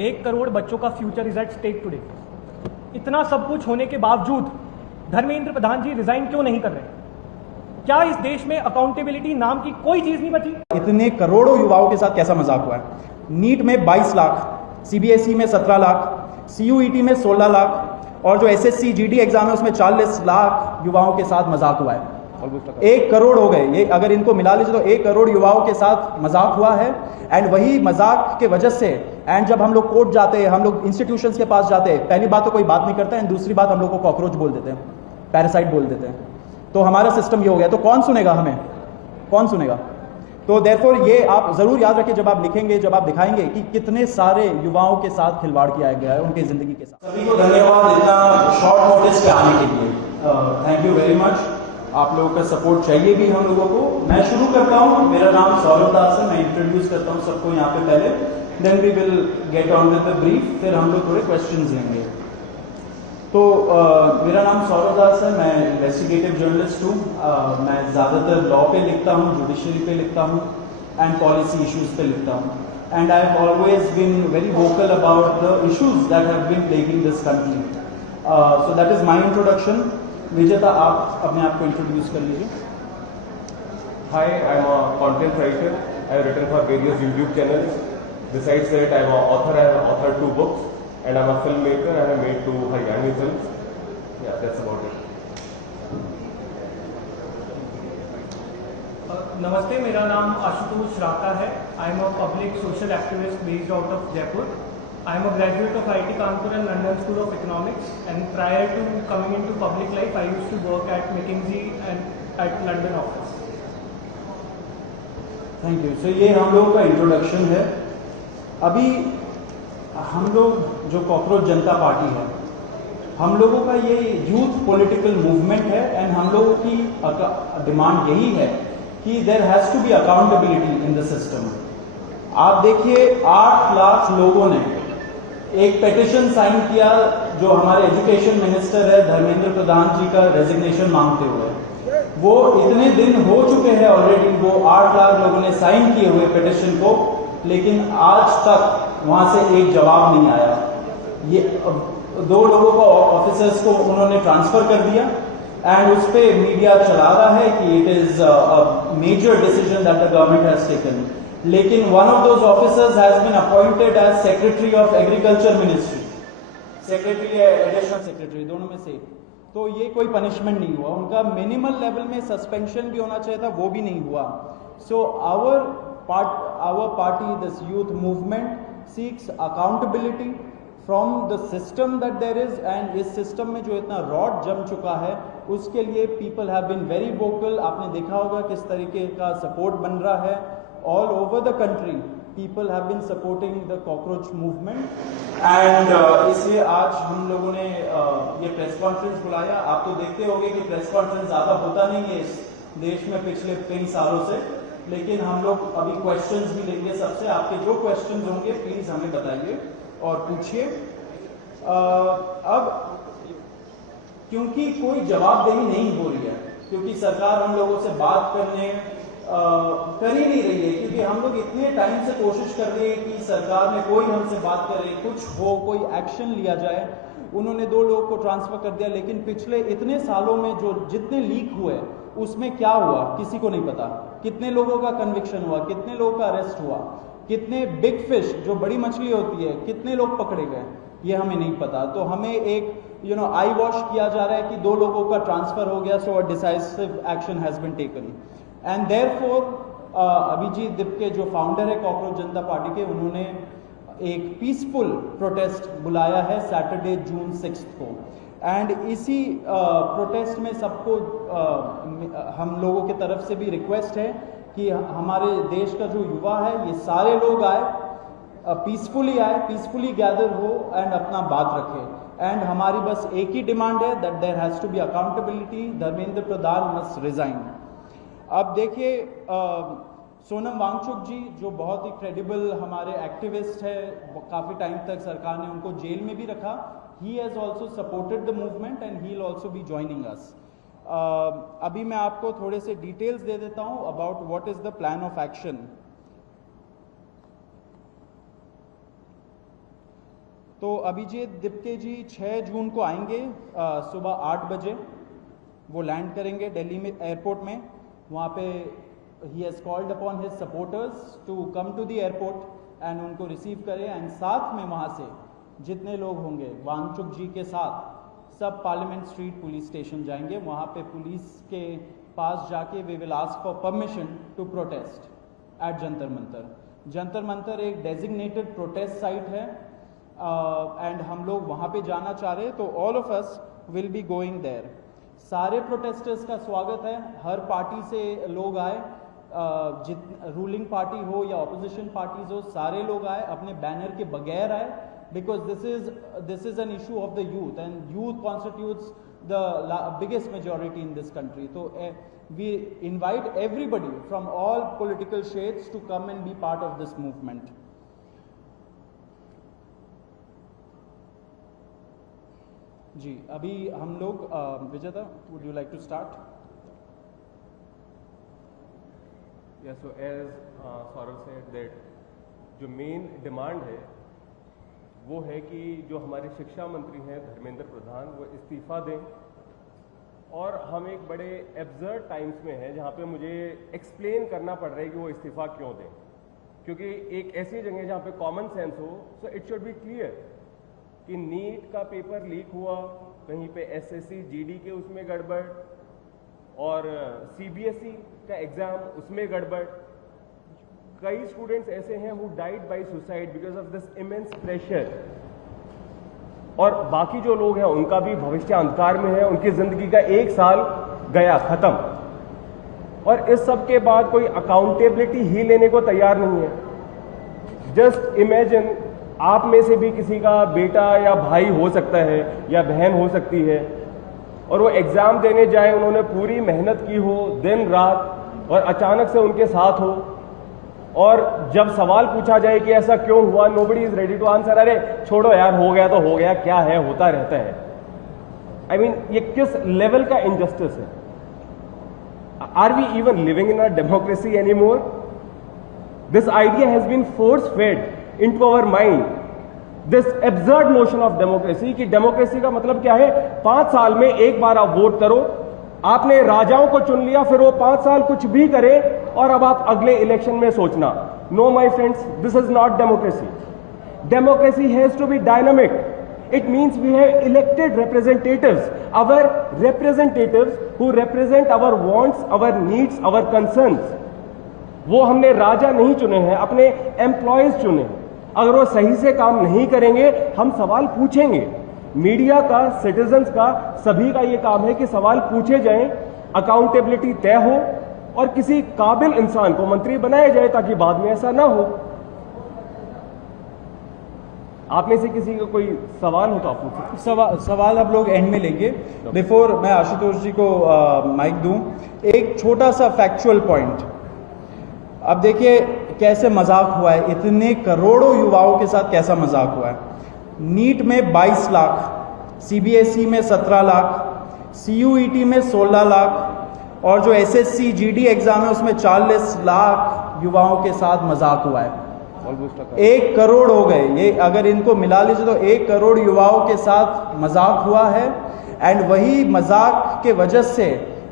1 करोड़ बच्चों का future is at stake today. इतना सब कुछ होने के बावजूद धर्मेंद्र प्रधान जी रिजाइन क्यों नहीं कर रहे? क्या इस देश में अकाउंटेबिलिटी नाम की कोई चीज नहीं बची? इतने करोड़ों युवाओं के साथ कैसा मजाक हुआ है? नीट में 22 लाख, सीबीएसई में 17 लाख, सीयूईटी में 16 लाख और जो एसएससी जीडी एग्जाम है उसमें 40 लाख युवाओं के साथ मजाक हुआ है। 1 करोड़ हो गए ये, अगर इनको मिला लीजिए तो 1 करोड़ युवाओं के साथ मजाक हुआ है। एंड वही मजाक के वजह से एंड जब हम लोग कोर्ट जाते हैं, हम लोग इंस्टीट्यूशंस के पास जाते हैं, पहली बात तो कोई बात नहीं करता है, दूसरी बात हम लोग को कॉकरोच बोल देते हैं, पैरासाइट बोल देते हैं। तो हमारा सिस्टम ये हो गया, तो कौन सुनेगा हमें? कौन सुनेगा? तो देयरफॉर ये आप जरूर याद रखिए जब आप लिखेंगे, जब आप दिखाएंगे कि कितने सारे युवाओं के साथ खिलवाड़ किया गया है उनकी जिंदगी के साथ। सभी को धन्यवाद इतना शॉर्ट नोटिस पे आने के लिए। Thank you very much. आप लोगों का सपोर्ट चाहिए भी हम लोगों को। मैं शुरू करता हूँ। मेरा नाम सौरभ दास है। मैं इंट्रोड्यूस करता हूँ सबको यहाँ पे पहले, then we will get on with the brief, फिर हम लोग थोड़े क्वेश्चंस लेंगे। तो मेरा नाम सौरभ दास है। मैं इन्वेस्टिगेटिव जर्नलिस्ट हूँ। मैं ज़्यादातर लॉ पे लिखता हूँ, जुडिशरी पे लिखता हूँ एंड पॉलिसी इश्यूज पे लिखता हूँ। And I have always been very vocal about the issues that have been plaguing this country. So that is my introduction. Vijeta, आप अपने आप को इंट्रोड्यूस कर लीजिए। Hi, I'm a content writer. I have written for various YouTube channels. Besides that, I'm an author. I have authored 2 books, and I'm a filmmaker. I have made 2 Haryani films. Yeah, that's about it. नमस्ते, मेरा नाम आशुतोष राका है। I am a public social activist based out of Jaipur. I am a graduate of IIT Kanpur and London School of Economics, and prior to coming into public life, I used to work at McKinsey and at London office. Thank you. सो ये हम लोगों का introduction है। अभी हम लोग जो कॉकरोच जनता पार्टी है, हम लोगों का ये यूथ पॉलिटिकल मूवमेंट है एंड हम लोगों की डिमांड यही है कि there has to be accountability in the system. आप देखिए 8 लाख लोगों ने एक पेटिशन साइन किया जो हमारे एजुकेशन मिनिस्टर है धर्मेंद्र प्रधान जी का रेजिग्नेशन मांगते हुए। वो इतने दिन हो चुके हैं ऑलरेडी, वो 8 लाख लोगों ने साइन किए हुए पेटिशन को, लेकिन आज तक वहां से एक जवाब नहीं आया। ये 2 लोगों को ऑफिसर्स को उन्होंने ट्रांसफर कर दिया एंड उस पर मीडिया चला रहा है कि it is a major decision that the government has taken. लेकिन one of those officers has been appointed as secretary of agriculture ministry, secretary या एडिशनल सेक्रेटरी, दोनों में से। तो ये कोई पनिशमेंट नहीं हुआ उनका। मिनिमल लेवल में सस्पेंशन भी होना चाहिए था, वो भी नहीं हुआ। So our party, this youth movement seeks accountability from the system that there is, and इस सिस्टम में जो इतना रॉड जम चुका है उसके लिए people have been very vocal. आपने देखा होगा किस तरीके का सपोर्ट बन रहा है। All over the country, people have been supporting the cockroach movement, and इसलिए आज हम लोगों ने ये प्रेस कॉन्फ्रेंस बुलाया। आप तो देखते होंगे कि प्रेस कॉन्फ्रेंस ज़्यादा होता नहीं है इस देश में पिछले कई सालों से, लेकिन हम लोग अभी क्वेश्चंस भी लेंगे सबसे। आपके जो क्वेश्चंस होंगे प्लीज हमें बताइए और पूछिए। अब क्योंकि कोई जवाबदेही नहीं हो रही है, क्योंकि सरकार हम लोगों से बात करने कर ही नहीं रही है, क्योंकि हम लोग इतने टाइम से कोशिश कर रहे हैं कि सरकार में कोई हमसे बात करे, कुछ हो, कोई एक्शन लिया जाए। उन्होंने 2 लोगों को ट्रांसफर कर दिया, लेकिन पिछले इतने सालों में जो जितने लीक हुए उसमें क्या हुआ किसी को नहीं पता। कितने लोगों का कन्विक्शन हुआ, कितने लोगों का अरेस्ट हुआ, कितने बिग फिश जो बड़ी मछली होती है कितने लोग पकड़े गए, ये हमें नहीं पता। तो हमें एक आई वॉश किया जा रहा है कि 2 लोगों का ट्रांसफर हो गया, so a decisive action has been taken. And therefore Abhijit Dipke जो फाउंडर है कॉकरोच जनता पार्टी के, उन्होंने एक पीसफुल प्रोटेस्ट बुलाया है सैटरडे जून 6 को। एंड इसी प्रोटेस्ट में सबको हम लोगों की तरफ से भी रिक्वेस्ट है कि हमारे देश का जो युवा है ये सारे लोग आए, पीसफुली आए, पीसफुली गैदर हो एंड अपना बात रखें। एंड हमारी बस एक ही डिमांड है that there has to be accountability, Dharmendra Pradhan must resign. अब देखिए सोनम वांगचुक जी जो बहुत ही क्रेडिबल हमारे एक्टिविस्ट है, काफ़ी टाइम तक सरकार ने उनको जेल में भी रखा। He has also supported the movement and he will also be joining us. अभी मैं आपको थोड़े से डिटेल्स दे देता हूँ about what is the plan of action. तो अभिजीत दिप्के जी 6 जून को आएंगे सुबह 8 बजे। वो लैंड करेंगे दिल्ली में एयरपोर्ट में। वहाँ पे ही has called upon his supporters to come to the airport and उनको रिसीव करें। एंड साथ में वहाँ से जितने लोग होंगे वांगचुक जी के साथ सब पार्लियामेंट स्ट्रीट पुलिस स्टेशन जाएंगे। वहाँ पे पुलिस के पास जाके we will ask for permission to protest at Jantar Mantar. Jantar Mantar एक डेजिग्नेटेड प्रोटेस्ट साइट है एंड हम लोग वहाँ पे जाना चाह रहे हैं, तो all of us will be going there. सारे प्रोटेस्टर्स का स्वागत है, हर पार्टी से लोग आए, रूलिंग पार्टी हो या ऑपोजिशन पार्टीज हो, सारे लोग आए, अपने बैनर के बगैर आए, because this is an issue of the youth and youth constitutes the biggest majority in this country. So we invite everybody from all political shades to come and be part of this movement. जी, अभी हम लोग विजेता, would you like to start? Yeah, so as Saurav said that जो main demand है वो है कि जो हमारे शिक्षा मंत्री हैं धर्मेंद्र प्रधान वो इस्तीफ़ा दें। और हम एक बड़े एब्सर्ड टाइम्स में हैं जहाँ पे मुझे एक्सप्लेन करना पड़ रहा है कि वो इस्तीफ़ा क्यों दें, क्योंकि एक ऐसी जगह जहाँ पे कॉमन सेंस हो, so it should be clear कि नीट का पेपर लीक हुआ, कहीं पे एसएससी जीडी के उसमें गड़बड़ और सीबीएसई का एग्ज़ाम उसमें गड़बड़। कई स्टूडेंट्स ऐसे हैं who died by suicide because of this immense pressure, और बाकी जो लोग हैं उनका भी भविष्य अंधकार में है, उनकी जिंदगी का 1 साल गया खत्म, और इस सब के बाद कोई अकाउंटेबिलिटी ही लेने को तैयार नहीं है। जस्ट इमेजिन, आप में से भी किसी का बेटा या भाई हो सकता है या बहन हो सकती है, और वो एग्जाम देने जाए, उन्होंने पूरी मेहनत की हो दिन रात, और अचानक से उनके साथ हो, और जब सवाल पूछा जाए कि ऐसा क्यों हुआ, nobody is ready to answer. अरे छोड़ो यार, हो गया तो हो गया, क्या है, होता रहता है। आई मीन ये किस लेवल का इनजस्टिस है? Are we even living in a democracy any more? This idea has been force fed into our mind, this absurd notion of democracy, कि डेमोक्रेसी का मतलब क्या है? 5 साल में एक बार आप वोट करो, आपने राजाओं को चुन लिया, फिर वो 5 साल कुछ भी करे, और अब आप अगले इलेक्शन में सोचना। No my friends, this is not democracy. Democracy has to be dynamic. It means we have elected representatives, our representatives who represent our wants, our needs, our concerns. वो हमने राजा नहीं चुने हैं, अपने एम्प्लॉयज चुने हैं। अगर वो सही से काम नहीं करेंगे, हम सवाल पूछेंगे। मीडिया का, सिटीजन्स का, सभी का ये काम है कि सवाल पूछे जाएं, अकाउंटेबिलिटी तय हो, और किसी काबिल इंसान को मंत्री बनाया जाए ताकि बाद में ऐसा ना हो। आप में से किसी का कोई सवाल हो तो आप पूछें। सवाल आप लोग एंड में लेंगे। बिफोर मैं आशुतोष जी को माइक दूं, एक छोटा सा फैक्चुअल पॉइंट। अब देखिए कैसे मजाक हुआ है, इतने करोड़ों युवाओं के साथ कैसा मजाक हुआ है। नीट में 22 लाख, सीबीएसई में 17 लाख, सीयूईटी में 16 लाख, और जो एसएससी जीडी एग्जाम है उसमें 40 लाख युवाओं के साथ मजाक हुआ है। 1 करोड़ हो गए ये, अगर इनको मिला लीजिए तो 1 करोड़ युवाओं के साथ मजाक हुआ है। एंड वही मजाक के वजह से,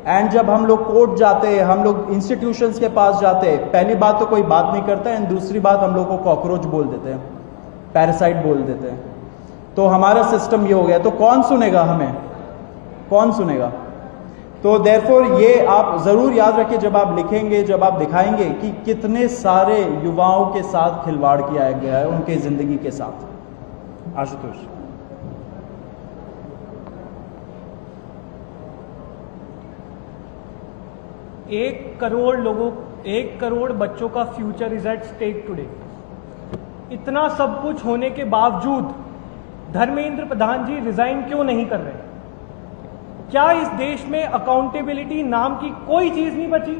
एंड जब हम लोग कोर्ट जाते हैं, हम लोग इंस्टीट्यूशंस के पास जाते हैं, पहली बात तो कोई बात नहीं करता है, एंड दूसरी बात हम लोग को कॉकरोच बोल देते हैं, पैरासाइट बोल देते हैं। तो हमारा सिस्टम ये हो गया, तो कौन सुनेगा हमें, कौन सुनेगा? तो देयरफॉर ये आप जरूर याद रखिए जब आप लिखेंगे, जब आप दिखाएंगे कि कितने सारे युवाओं के साथ खिलवाड़ किया गया है, उनके जिंदगी के साथ। आशुतोष। एक करोड़ बच्चों का future is at stake today. इतना सब कुछ होने के बावजूद धर्मेंद्र प्रधान जी रिजाइन क्यों नहीं कर रहे? क्या इस देश में अकाउंटेबिलिटी नाम की कोई चीज नहीं बची?